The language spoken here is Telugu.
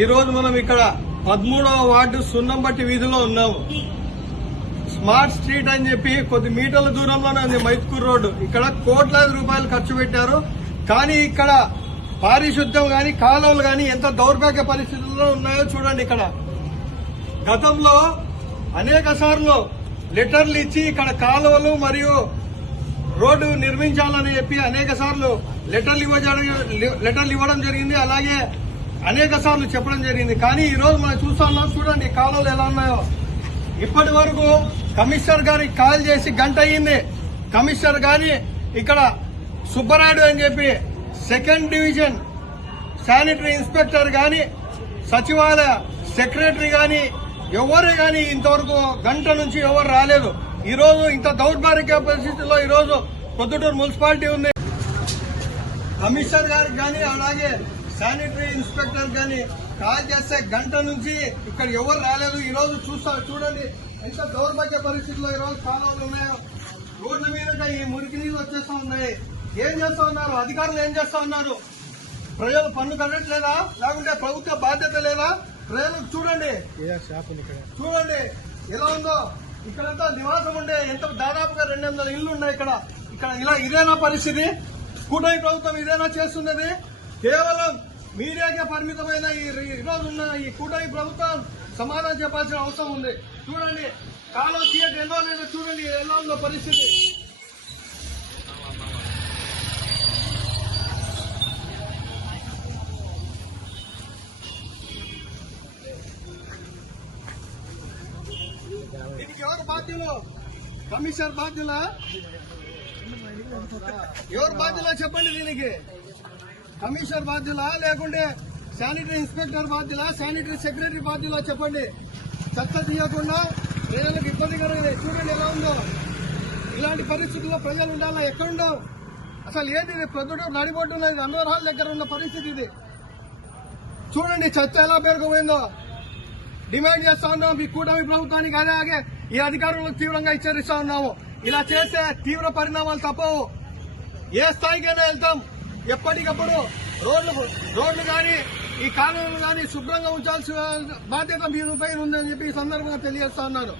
ఈ రోజు మనం ఇక్కడ 13వ వార్డు సున్నంబట్టి వీధిలో ఉన్నాము. స్మార్ట్ స్ట్రీట్ అని చెప్పి కొద్ది మీటర్ల దూరంలోనే ఉంది మైత్కూర్ రోడ్డు. ఇక్కడ కోట్లాది రూపాయలు ఖర్చు పెట్టారు. కానీ ఇక్కడ పారిశుద్ధ్యం గాని కాలువలు గాని ఎంత దౌర్భాగ్య పరిస్థితుల్లో ఉన్నాయో చూడండి. ఇక్కడ గతంలో అనేక సార్లు లెటర్లు ఇచ్చి ఇక్కడ కాలువలు మరియు రోడ్డు నిర్మించాలని చెప్పి అనేక సార్లు లెటర్లు ఇవ్వడం జరిగింది. అలాగే అనేక సార్లు చెప్పడం జరిగింది. కానీ ఈ రోజు మనం చూస్తా ఉన్నాం. చూడండి కాలువలు ఎలా ఉన్నాయో. ఇప్పటి వరకు కమిషనర్ గారికి కాల్ చేసి గంట అయ్యింది. కమిషనర్ గాని ఇక్కడ సుబ్బరాయుడు అని చెప్పి సెకండ్ డివిజన్ శానిటరీ ఇన్స్పెక్టర్ గాని సచివాలయ సెక్రటరీ గాని ఎవరు గాని ఇంతవరకు గంట నుంచి ఎవరు రాలేదు. ఈ రోజు ఇంత దౌర్భాగ్య పరిస్థితుల్లో ఈ రోజు పొద్దుటూరు మున్సిపాలిటీ ఉంది. కమిషనర్ గారికి గాని అలాగే శానిటరీ ఇన్స్పెక్టర్ గాని కాల్ చేస్తే గంట నుంచి ఇక్కడ ఎవరు రాలేదు. ఈ రోజు చూడండి ఎంత దౌర్భాగ్య పరిస్థితుల్లో ఈ రోజు కాలువలు ఉన్నాయో. రోడ్ల మీద ఈ మురికి నీళ్ళు వచ్చేస్తా ఉన్నాయి. ఏం చేస్తా ఉన్నారు అధికారులు? ఏం చేస్తా ఉన్నారు? ప్రజలు పన్ను కట్టట్లేదా? లేకుంటే ప్రభుత్వ బాధ్యత లేదా? ప్రజలకు చూడండి ఎలా ఉందో. ఇక్కడంతా నివాసం ఉండే ఎంత దాదాపుగా 200 ఇళ్లు ఉన్నాయి ఇక్కడ. ఇలా ఇదేనా పరిస్థితి? కూటమి ప్రభుత్వం ఇదేనా చేస్తున్నది? కేవలం మీడియాకే పరిమితమైన ఈ రోజు ఉన్న ఈ కూటమి ప్రభుత్వం సమాధానం చెప్పాల్సిన అవసరం ఉంది. చూడండి కాలువ థియేటర్ ఎలా లేదో చూడండి ఎలా ఉందో పరిస్థితి. దీనికి ఎవరు బాధ్యులు? కమిషనర్ బాధ్యులా? ఎవరు బాధ్యులా చెప్పండి. దీనికి కమిషనర్ బాధ్యులా లేకుంటే శానిటరీ ఇన్స్పెక్టర్ బాధ్యులా, శానిటరీ సెక్రటరీ బాధ్యులా చెప్పండి. చెత్త తీయకుండా ప్రజలకు ఇబ్బందికరంగా చూడండి ఎలా ఉందో. ఇలాంటి పరిస్థితుల్లో ప్రజలు ఉండాలా? ఎక్కడుండవు అసలు. ఏంటి ప్రొద్దుటూరు నడిబొడ్డున అన్వర్ హాల్ దగ్గర ఉన్న పరిస్థితి ఇది. చూడండి చెత్త ఎలా పేరుకుపోయిందో. డిమాండ్ చేస్తా ఉన్నాం మీ కూటమి ప్రభుత్వానికి. అలాగే ఈ అధికారులకు తీవ్రంగా హెచ్చరిస్తా ఉన్నాము. ఇలా చేస్తే తీవ్ర పరిణామాలు తప్పవు. ఏ స్థాయికైనా వెళ్తాం. ఎప్పటికప్పుడు రోడ్లు కానీ ఈ కాలువలు కానీ శుభ్రంగా ఉంచాల్సిన బాధ్యత మీపై ఉందని చెప్పి ఈ సందర్భంగా తెలియజేస్తా ఉన్నాను.